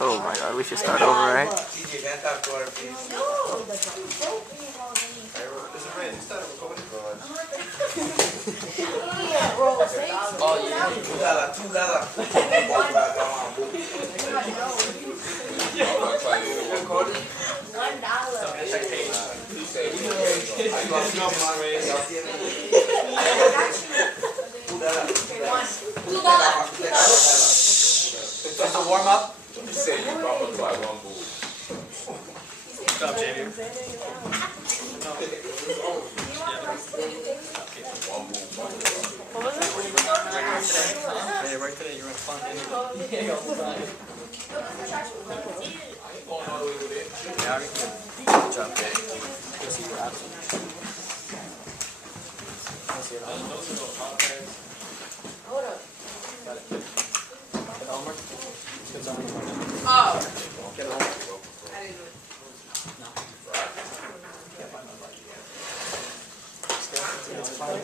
Oh my god, we should start over, right? Just a warm up. Say you probably buy one boo. What's up, Xavier? One boo. Yeah, right today you were fun. Yeah, all the time. Yeah, good job. Go see your absent. Hold up. Got it. Get homework? Good summer. Oh. Get homework. I didn't do it. No. Can't find my bike. It's fine.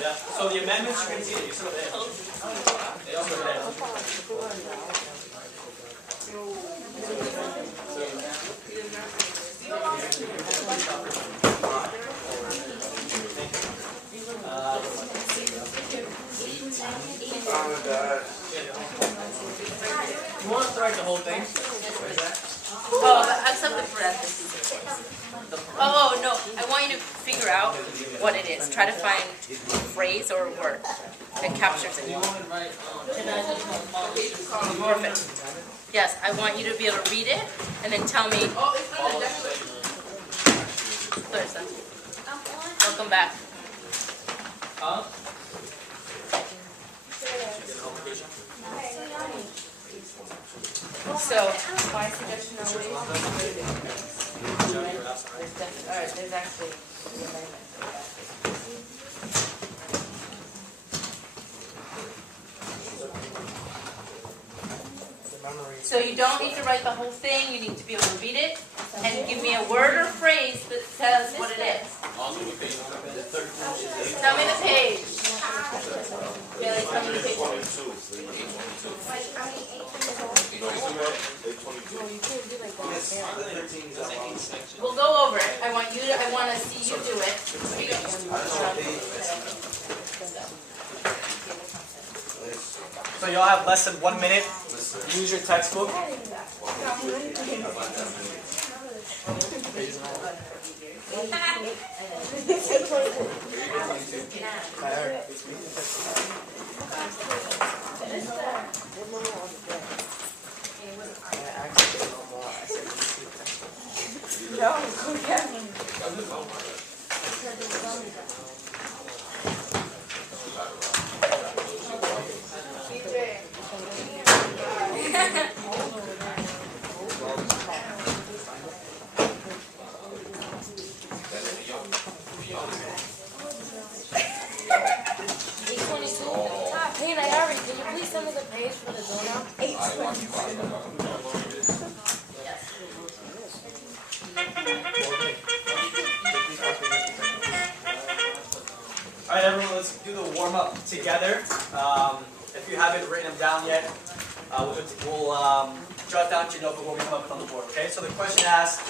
Yeah, so the amendments you can see it, you still there. They also there. You want us to write the whole thing? What is that? Oh, except the parentheses. Oh, no. I want you to figure out what it is. Try to find a phrase or a word that captures it. Perfect. Yes, I want you to be able to read it and then tell me. Clarissa. Welcome back. Huh? So, my suggestion always. Alright, there's actually the amendment. So you don't need to write the whole thing, you need to be able to read it and give me a word or phrase that says what it is. Tell me the page. Bailey, tell me the page. We'll go over it. I want to see you do it. So y'all have less than 1 minute. Use your textbook. Hey, Nayari, can you please send me the page for the donut? 820. All right, everyone, let's do the warm up together. If you haven't written them down yet, we'll jot down to your notebook when we come up on the board. Okay. So the question asks,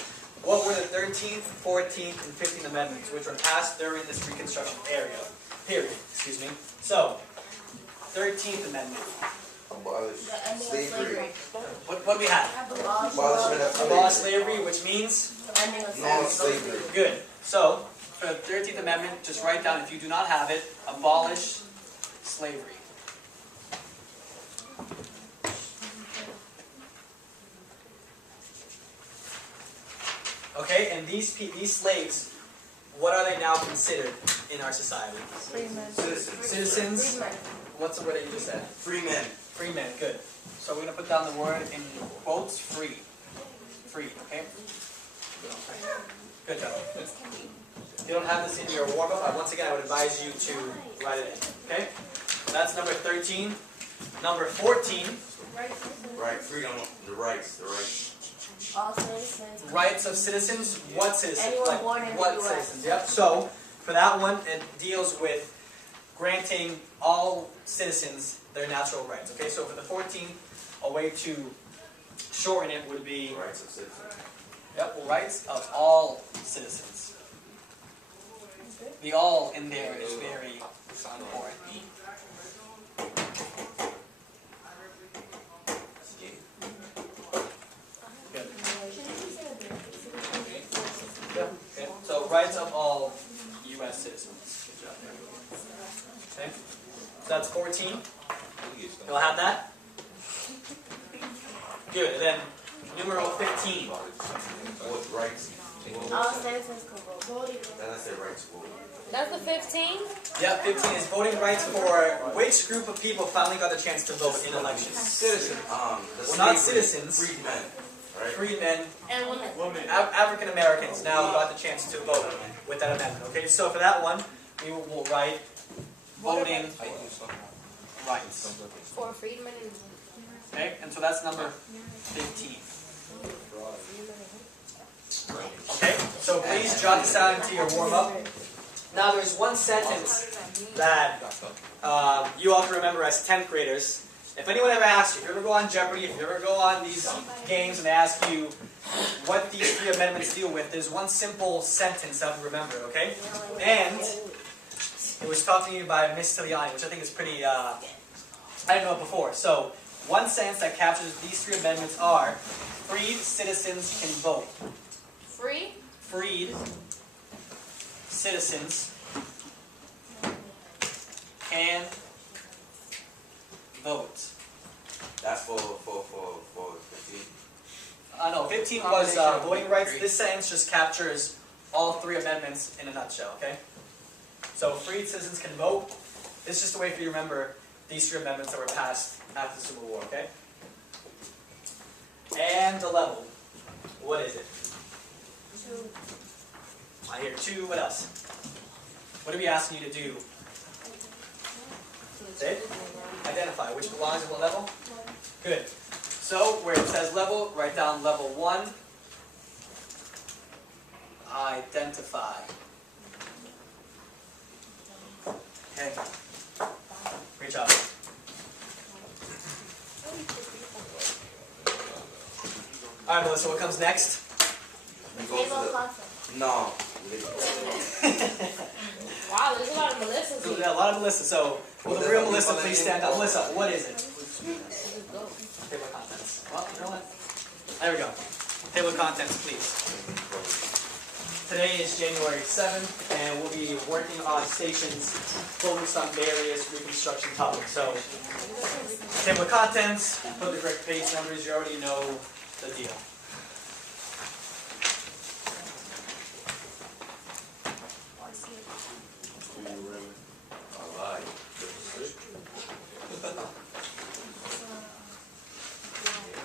what were the 13th, 14th, and 15th amendments which were passed during this Reconstruction period? Excuse me. So, 13th Amendment. Abolish slavery. What do we have? Abolishment of Abolish slavery, which means non-slavery. good. So, for the 13th Amendment, just write down, if you do not have it, abolish slavery. Okay, and these slaves, what are they now considered in our society? Freeman. Citizens. Freeman. What's the word that you just said? Free men. Free men, good. So we're going to put down the word in quotes, free. Free, okay? Good job. If you don't have this in your warm-up, once again, I would advise you to write it in, okay? That's number 13. Number 14, Right. Freedom. The rights. All citizens. rights of citizens. What citizens? Anyone born in the what US. citizens? Yep. So, for that one, it deals with granting all citizens their natural rights. Okay, so for the 14th, a way to shorten it would be, Rights of citizens. yep, rights of all citizens. The all in there is very important. Good. Yep. Okay. So rights of all U.S. citizens. Good job there. Okay. So that's 14. You'll have that? Good. And then numeral 15. What rights? All citizens can vote. That's their rights. That's the 15? Yep, 15 is voting rights for which group of people finally got the chance to vote in elections? Citizens. Well, not citizens. Freed men. Right. Freedmen, And women. African Americans now got the chance to vote with that amendment. Okay, so for that one, we will write voting rights. For freedmen and Okay, and so that's number 15. Okay, so please jot this out into your warm-up. Now there's one sentence that you all can remember as 10th graders. If anyone ever asks you, if you ever go on Jeopardy, if you ever go on these games and they ask you what these three amendments deal with, there's one simple sentence that we remember, okay? And it was taught to me by Miss Tiliani, which I think is pretty, I didn't know it before. So, one sentence that captures these three amendments are, freed citizens can vote. free? Freed citizens can vote. That's for 15. No, 15 was voting rights. This sentence just captures all three amendments in a nutshell, okay? So, freed citizens can vote. This is just a way for you to remember these three amendments that were passed after the Civil War, okay? And the level. What is it? 2. I hear 2. What else? What are we asking you to do? Say it. Identify which belongs at what level? Good. So, where it says level, write down level 1. Identify. Okay. Great job. Alright, Melissa, what comes next? Table of contents. No. Wow, there's a lot of Melissas here. Yeah, a lot of Melissa. So, will the real Melissa please stand up? Melissa, what is it? Table of contents. Well, you know what? There we go. Table of contents, please. Today is January 7th, and we'll be working on stations focused on various Reconstruction topics. So, table of contents, put the correct page numbers, you already know the deal.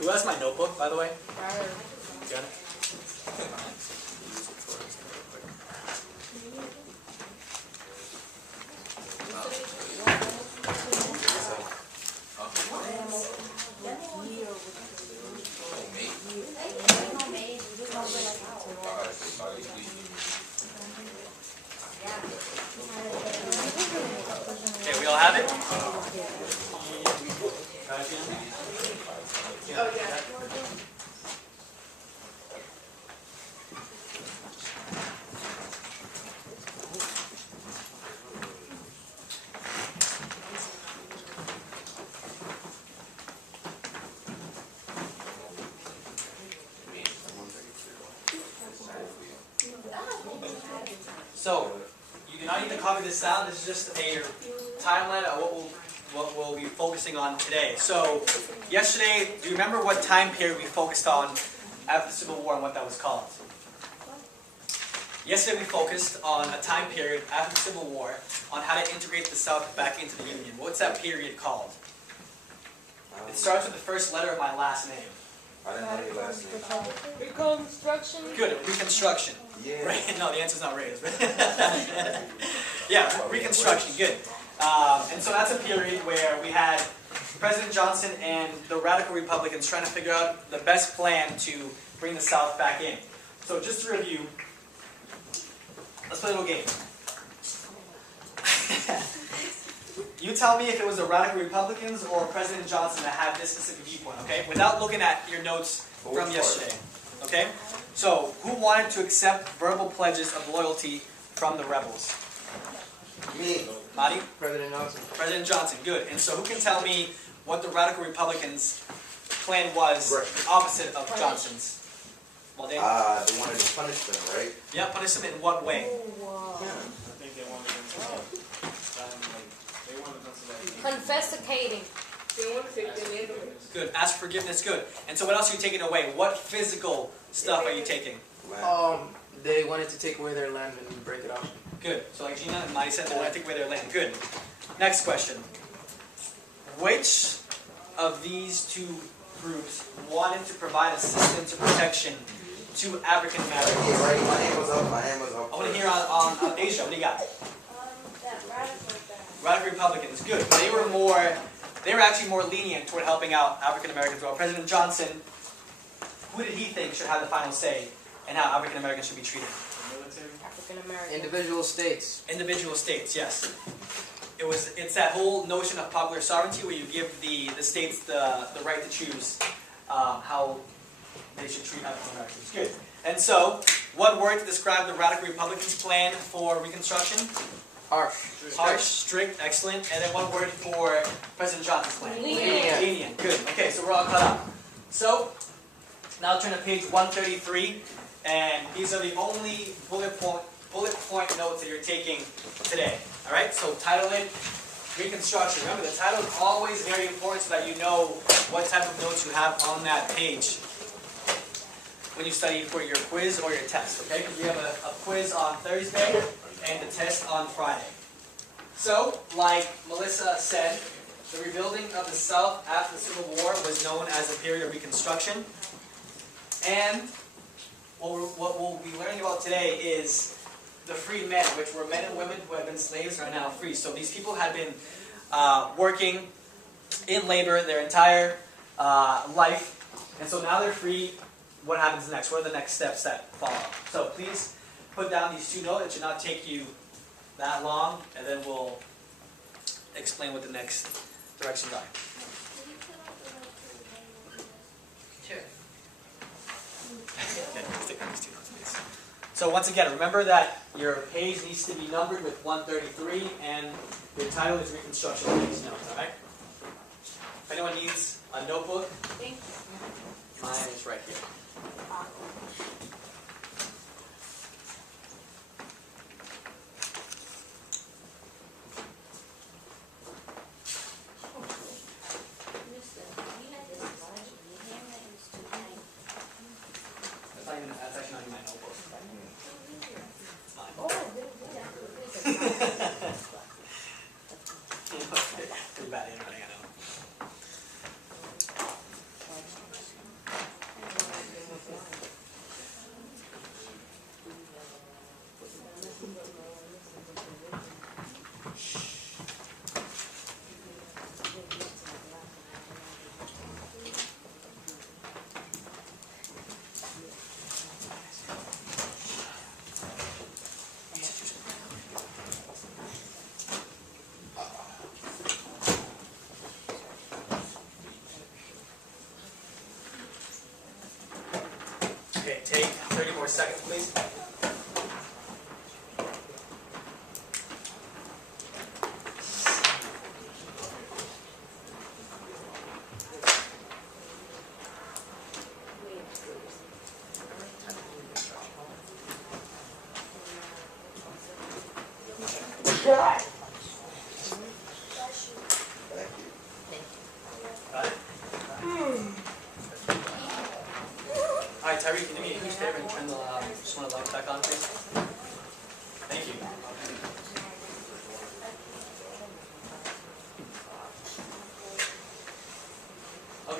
Who has my notebook, by the way? Got it? Okay, we all have it? So, you do not need to copy this down. This is just a timeline of what we'll be focusing on today. So, yesterday, do you remember what time period we focused on after the Civil War and what that was called? Yesterday we focused on a time period after the Civil War on how to integrate the South back into the Union. What's that period called? It starts with the first letter of my last name. I didn't know your last name. Reconstruction. Good, Reconstruction. Yeah. Right? No, the answer's not Reyes. Yeah, Reconstruction, good. And so that's a period where we had President Johnson and the radical Republicans trying to figure out the best plan to bring the South back in. So just to review, let's play a little game. You tell me if it was the radical Republicans or President Johnson that had this specific viewpoint, okay? Without looking at your notes from yesterday, okay? So, who wanted to accept verbal pledges of loyalty from the rebels? Me. Madi? President Johnson. President Johnson, good. And so who can tell me what the radical Republicans' plan was, the opposite of Johnson's? Well, they They wanted to punish them, right? yeah, punish them in what way? Wow. Yeah. I think they wanted them to Confiscating. Good. Ask forgiveness, good. And so what else are you taking away? What physical stuff are you taking? Land. They wanted to take away their land and break it up. Good. So like Gina and Madi said, they want to take away their land. Good. Next question. Which of these two groups wanted to provide assistance or protection to African Americans? Yeah, right. My hand was up. My hand was up. I want to hear on Asia. What do you got? Radical Republicans. Good. They were actually more lenient toward helping out African Americans. Well, President Johnson, who did he think should have the final say in how African Americans should be treated? African American. Individual states. Individual states, yes. It's that whole notion of popular sovereignty where you give the states the right to choose how they should treat African Americans. Good. And so, what word to describe the radical Republicans' plan for Reconstruction? Harsh. Harsh, strict, excellent. And then one word for President Johnson's plan. Lenient. Lenient. Good. Okay, so we're all caught up. So, now turn to page 133, and these are the only bullet point notes that you're taking today. All right. So title it Reconstruction. Remember, the title is always very important so that you know what type of notes you have on that page when you study for your quiz or your test. Okay, because we have a quiz on Thursday and the test on Friday. So, like Melissa said, the rebuilding of the South after the Civil War was known as the period of Reconstruction. And what we'll be learning about today is the freed men, which were men and women who had been slaves and are now free. So these people had been working in labor their entire life, and so now they're free. What happens next? What are the next steps that follow? So please put down these two notes. It should not take you that long, and then we'll explain what the next directions are. Sure. Okay, stick on these two notes, please. So once again, remember that your page needs to be numbered with 133, and your title is Reconstruction. Please note, all right? If anyone needs a notebook, Thank you. mine is right here. That's actually not in my notebook. It's mine. Oh, I didn't do that. Pretty bad handwriting, I know. Okay, take 30 more seconds, please. Thank you. Got it? All right, Tyree, can you do me a huge favor and turn the just want to light back on, please?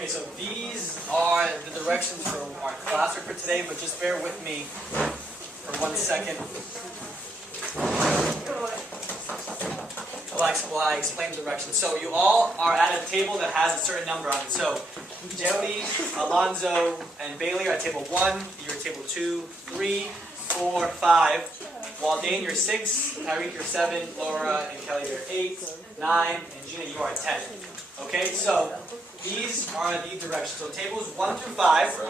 Okay, so these are the directions for our class for today, but just bear with me for 1 second. While I explain the directions. So you all are at a table that has a certain number on it. So Jody, Alonzo, and Bailey are at table 1. You're at table 2, 3, 4, 5. Waldane, you're 6. Tyreek, you're 7. Laura and Kelly, you're 8, 9, and Gina, you are at 10. Okay, so these are the directions. So tables 1 through 5,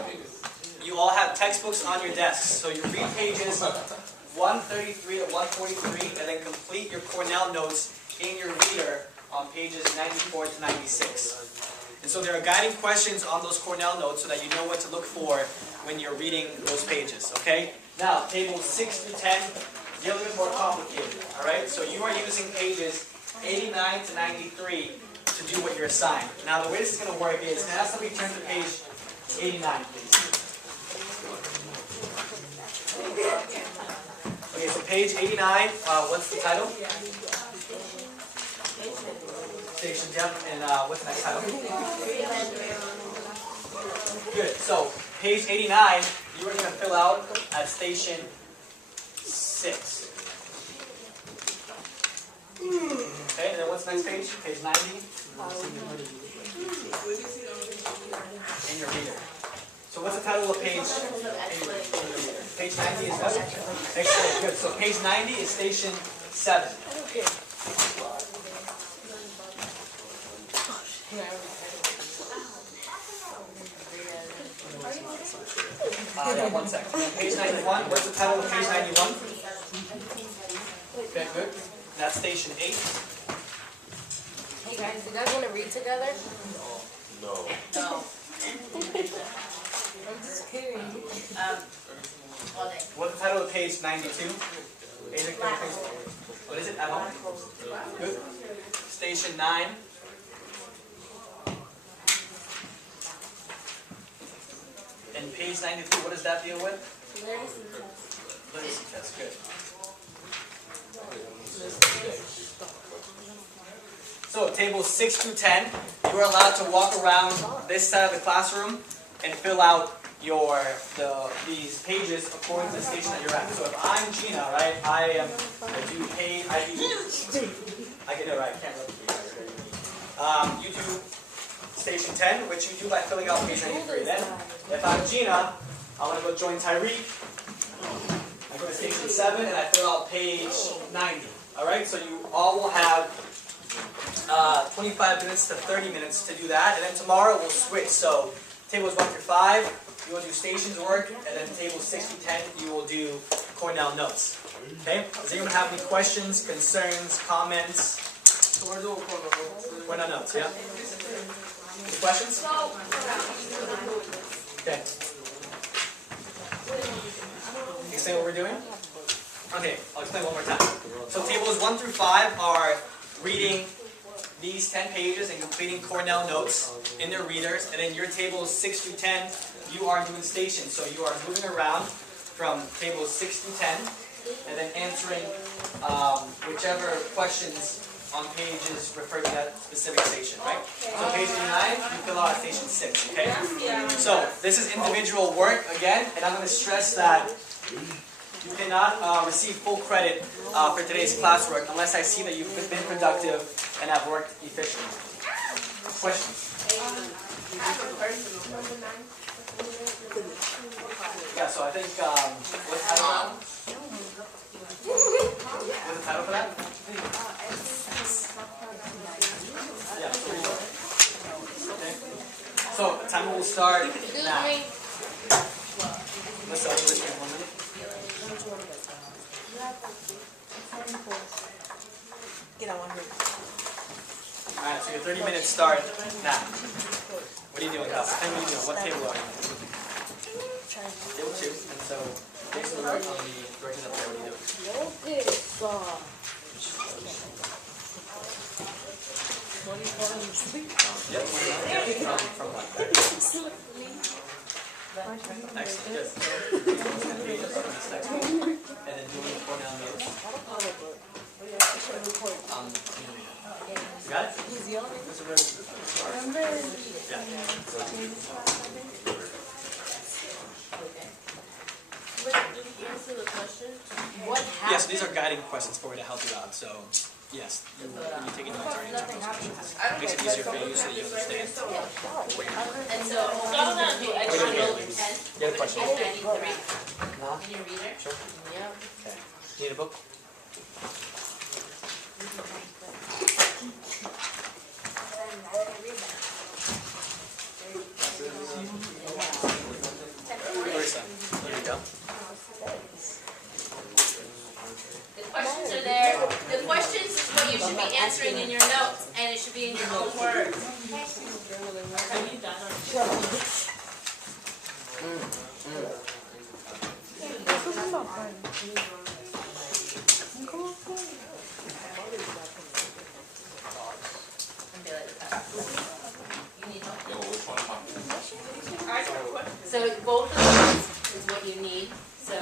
you all have textbooks on your desks. So you read pages 133 to 143, and then complete your Cornell notes in your reader on pages 94 to 96. And so there are guiding questions on those Cornell notes so that you know what to look for when you're reading those pages, okay? Now, tables 6 through 10, they're a little bit more complicated, all right? So you are using pages 89 to 93 to do what you're assigned. Now, the way this is going to work is, can I have somebody turn to page 89, please? Okay, so page 89, what's the title? Station Jump, and what's the next title? Good, so page 89, you are going to fill out at station 6. Okay, and then what's the next page? Page 90? In your reader. So what's the title of page? Page 90 is what? Excellent, good. So page 90 is station 7. Yeah, 1 second. Page 91, what's the title of page 91? Okay, good. That's station 8. Hey guys, you guys want to read together? No. No. I'm just kidding. What's the title of page 92? Basic page. What is it? At home? Good. Station 9. And page 93, what does that deal with? Literacy test. Good. So tables 6 through 10, you are allowed to walk around this side of the classroom and fill out these pages according to the station that you're at. So if I'm Gina, right, I do page, I can do it right, I can't look. You do station 10, which you do by filling out page 93. Then, if I'm Gina, I want to go join Tyreek. I go to station 7 and I fill out page 90. Alright, so you all will have 25 minutes to 30 minutes to do that, and then tomorrow we'll switch. So tables 1 through 5, you will do stations work, and then tables 6 through 10, you will do Cornell notes. Okay? Does anyone have any questions, concerns, comments? Cornell notes, yeah? Any questions? Okay. Explain what we're doing? Okay, I'll explain one more time. So tables 1 through 5 are reading these 10 pages and completing Cornell notes in their readers. And then your tables 6 through 10, you are doing stations. So you are moving around from tables 6 through 10 and then answering whichever questions on pages refer to that specific station, right? So page 89, you fill out at station 6, okay? So this is individual work again, and I'm going to stress that you cannot receive full credit for today's classwork unless I see that you've been productive and have worked efficiently. Questions? Yeah, so I think, what's the title? What's the title for that? Yeah, pretty good. Okay. So, the timer will start now. Let's start this in 1 minute. Alright, so your 30 minutes start now. What are you doing, Kelsey? Tell me what are you doing. What table are you on? Table 2. And so, based on the directions up there, what are you doing? Yep, from what? Excellent, good. Pages on this next one. And then doing the Cornell notes. You got it? Yeah. Wait, did he answer the question? What happened? Yes, these are guiding questions for you to help you out. So, yes, when you take notes, are answering those questions. Makes it easier for you so you understand. And so, So I'm gonna do extra notes. You have a question? Page 93. In your reader. Sure. Yeah. Okay. Need a book? Where's that? Here you go. The questions are there. The questions is what you should be answering in your notes, and it should be in your own words. And be like, you need help? So both of these is what you need. So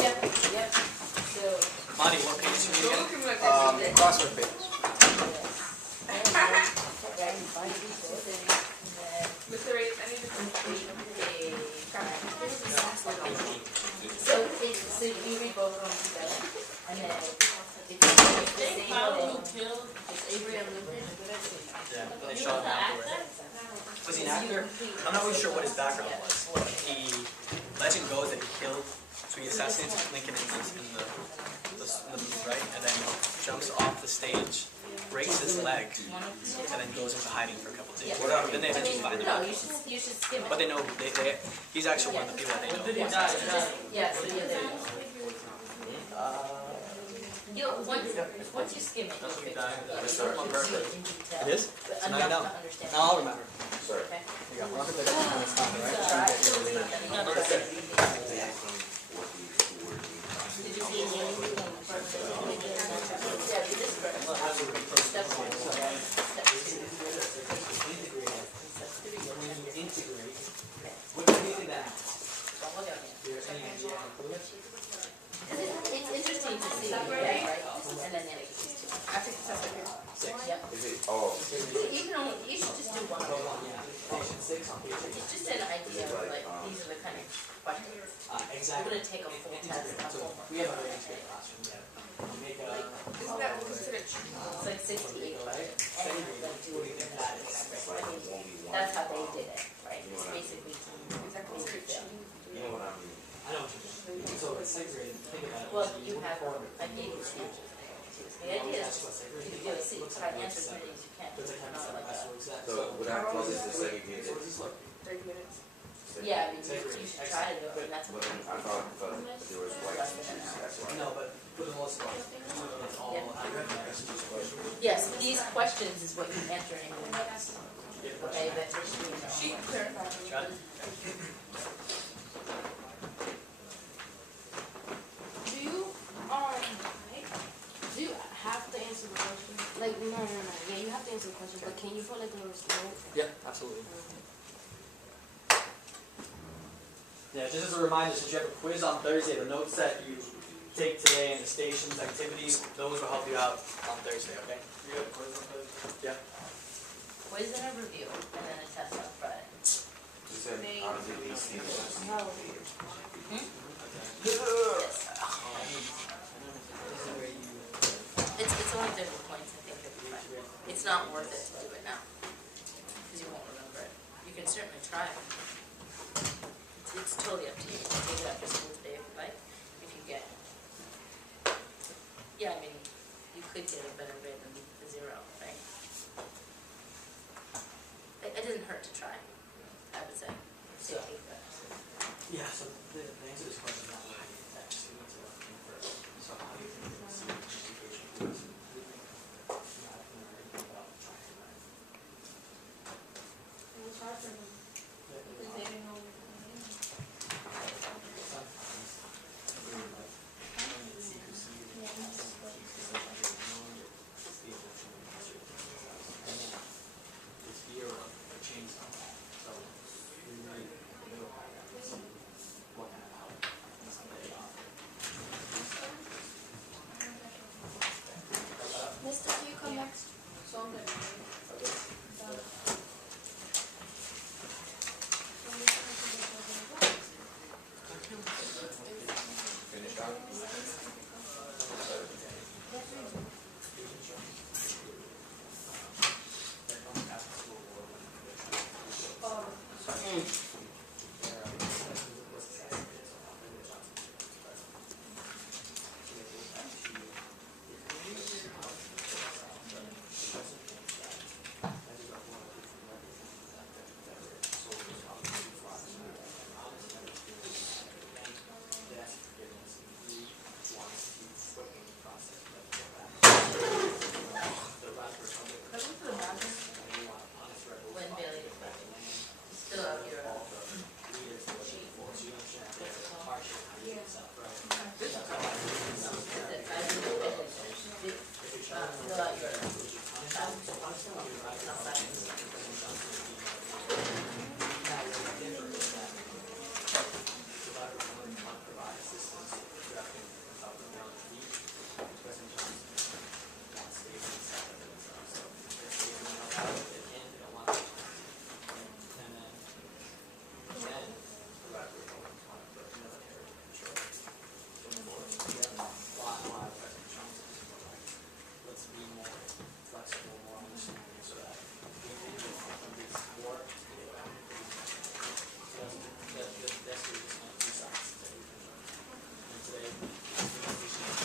yep, yep. So Monty, what page are you again? Crossword pages. Mr. Reyes, I need to so you read both of them together, and then it's the same thing. It's Avery and Lucas. Yeah, they shot him afterwards. Was he an actor? I'm not really sure what his background was. Legend goes that he killed, so he assassinates Lincoln in the movie, right? And then jumps off the stage, breaks his leg, and then goes into hiding for a couple of days. Then they eventually find him. No, you should skim it. But they know, he's actually one of the people that they know. Yeah, so yeah, there you go. Once you skim it, you'll figure it out. You don't need to do it in detail. It is? But So now you enough know. to understand. Now I'll remember. Sorry. Okay? Here you go. We're not gonna take up too much time, It's right? alright. Did you see anything on the front? Yeah, do this first. Step one. Step two. Step three. Don't look at me. It's interesting to see, right? And then these two. I think it's up here. Yep. Is it? Oh. You should just do one. It's just an idea of like, these are the kind of questions. We're gonna take a full test, a full one. We have a very great classroom there. We make a. Isn't that considered? It's like 68 questions. And like do it in that. I mean, that's how they did it, right? It's basically exactly what you do. You know what I mean? I know what you mean. So it's sixth grade, think about it. Well, you have, I gave you answers. The idea is to do it, see, try to answer as many as you can. It's like Not like that. So would I call this the segregated? 30 minutes. Yeah, I mean, you should try to do it, and that's. But then I thought there was white teachers, that's why. No, but for the most part, it's all academic. Yes, these questions is what you enter in your notes. Okay, but she clarified. Do you have to answer the question? Like, no. Yeah, you have to answer the question, but can you put like a little note? Yeah, absolutely. Yeah, just as a reminder, since you have a quiz on Thursday, the notes that you take today and the stations activities, those will help you out on Thursday, okay? You have a quiz on Thursday? Yeah. Quiz and a review, and then a test on Friday. You said honestly these students. It's only 30 points, I think you'll be fine. It's not worth it to do it now, because you won't remember it. You can certainly try. It's totally up to you. You can take it after school today if you like, if you get. Yeah, I mean, you could get a better grade than the 0, right? It doesn't hurt to try, I would say. So, Yeah, so the answer to this question is not how you affect students or first. So how do you think this education goes? Mister, can you come next? Finish out? When Bailey gets back. Still out here. Let's be more flexible, more understanding, so that we can do more. That's really just my two sides that we can learn. And today, we appreciate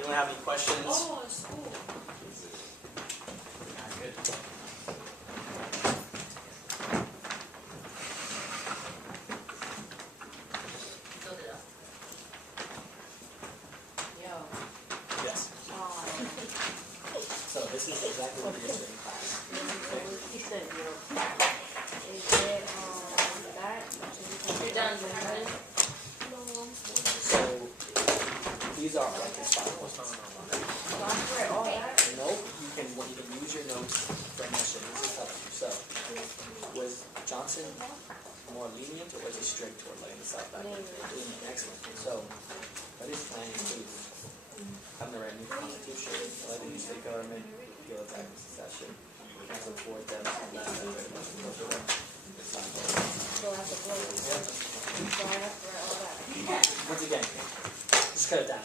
Anyone have any questions? Oh, school. Good. Filled it up. Yo. Yes. So this is exactly what you're doing in class. He said, yo. Is it, that? You're done, right? So these are like assignments. Software, all that? Nope, you can use your notes for admission. This is up to you. So was Johnson more lenient or was he strict toward letting the South back? Lenient, excellent. So what is planning includes having the right new constitution, electing new state government, repeal of tax and secession, cancel board debts, and that very much because of them. So I have to close it. So I have to write all that. Once again, just cut it down.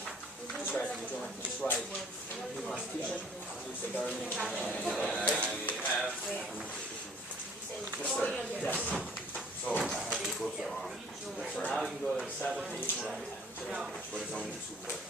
Just write new constitution, includes the government. Yes. So I have to go to, So now you can go to 7, 8, 9, 10. but it's only two what?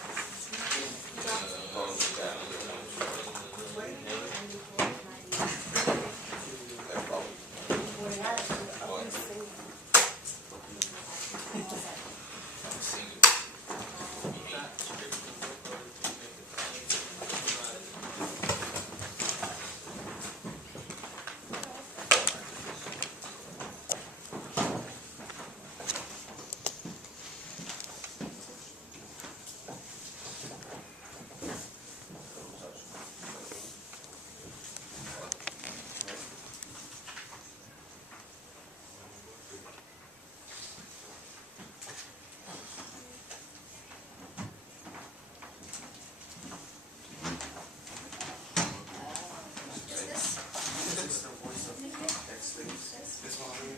This one here?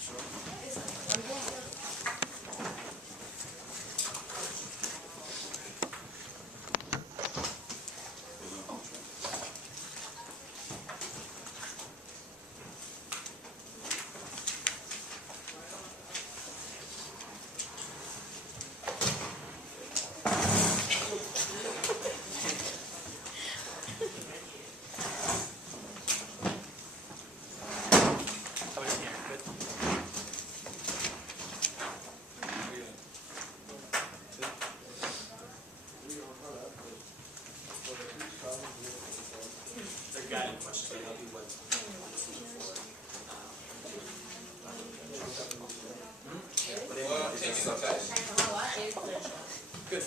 Sure. How about in here? Good. It's a guided question to help you with. Good.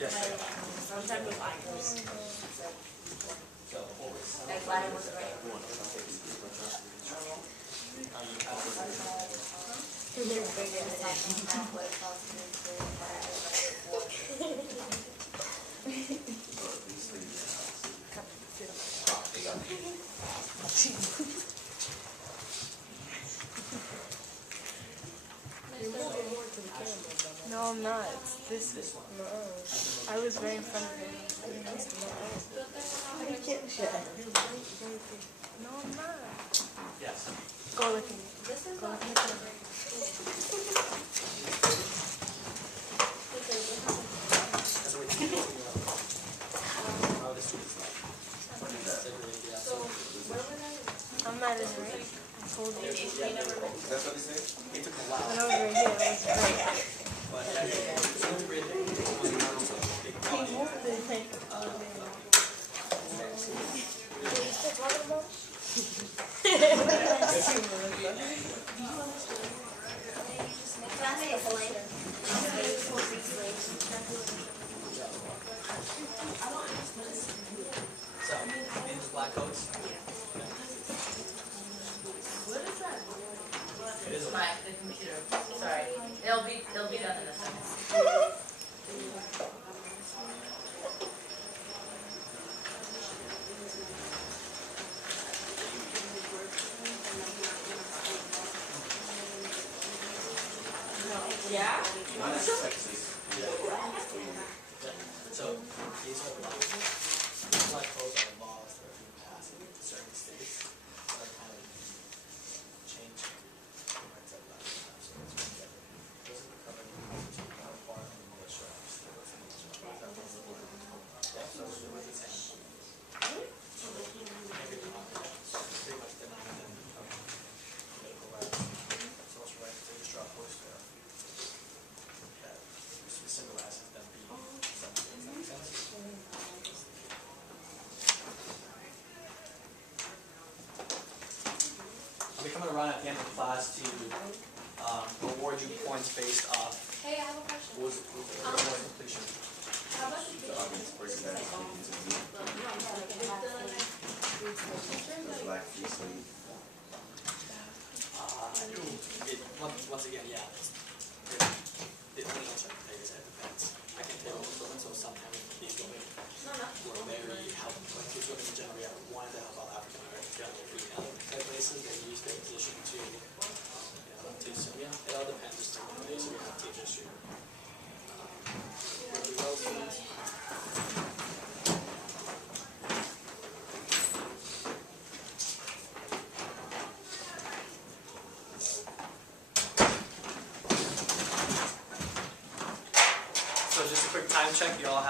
Yes. No, I'm not. It's this. No. I was right in front of him. No, I'm not. Yes. Go look at me. Go look at me. That's what we do. How the students like. I'm not as right. I told you. That's what they say? It took a while. When I was right here, I was right. But yeah, it's only really big. He moved it like, oh, man. So, these black coats. It is a The computer. Sorry. It'll be done in a second. Yeah? So, these are black. These black codes are laws that are being passed in certain states that are kind of changing the mindset of that. So it's one together. Those are the covered part of the militia. So what's the militia? What is that? Yeah, so it's the same. Maybe they're not, so it's pretty much different than political rights. It's also right to just draw a poster that symbolizes them being something. Does that make sense? I'll be coming around at the end of class to award you points based off Hey, I have a question. was completion. How about you The obvious person that is speaking to me, the black free slave. Once again, yeah. It only answer it depends. I can tell so sometimes these women were very helpful. Like these women generally wanted to help out African American female type places. They use their position to teach them. Yeah, it all depends. Just like days we have teachers who really well students.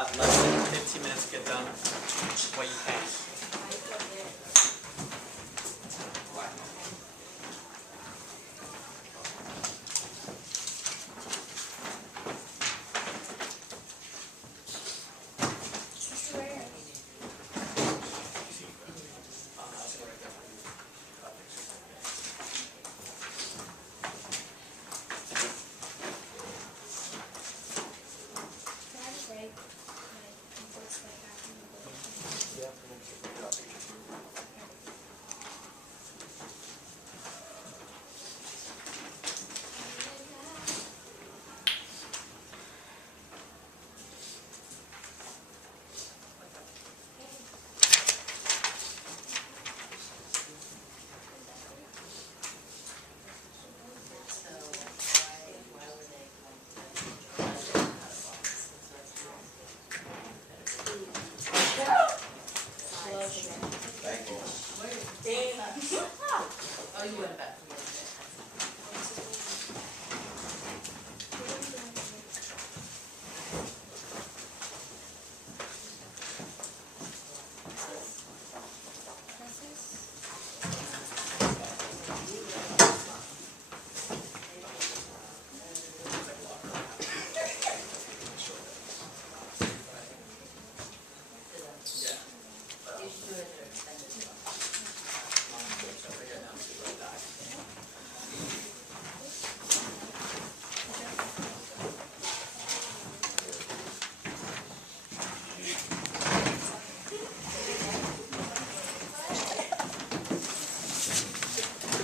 have less than 15 minutes to get done what you can. Thank you. Oh, you went back.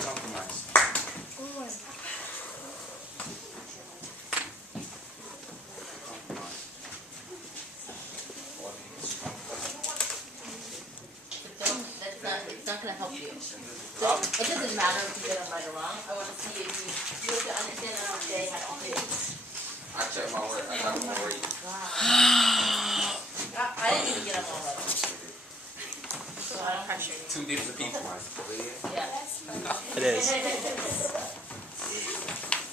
Compromise. Compromise. It's not gonna help you. It doesn't matter if you get them right or wrong. I wanna see if you have to understand that they have to do. I check my work. I got my rate. I didn't even get them all right. So I don't pressure you. Two different people. Yeah. It is.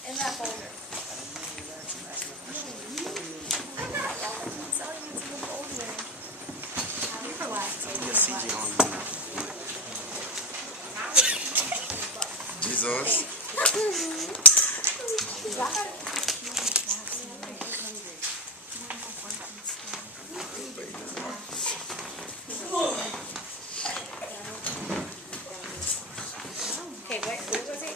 In that folder. Jesus. Okay, where was it?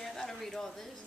Yeah, I gotta read all this.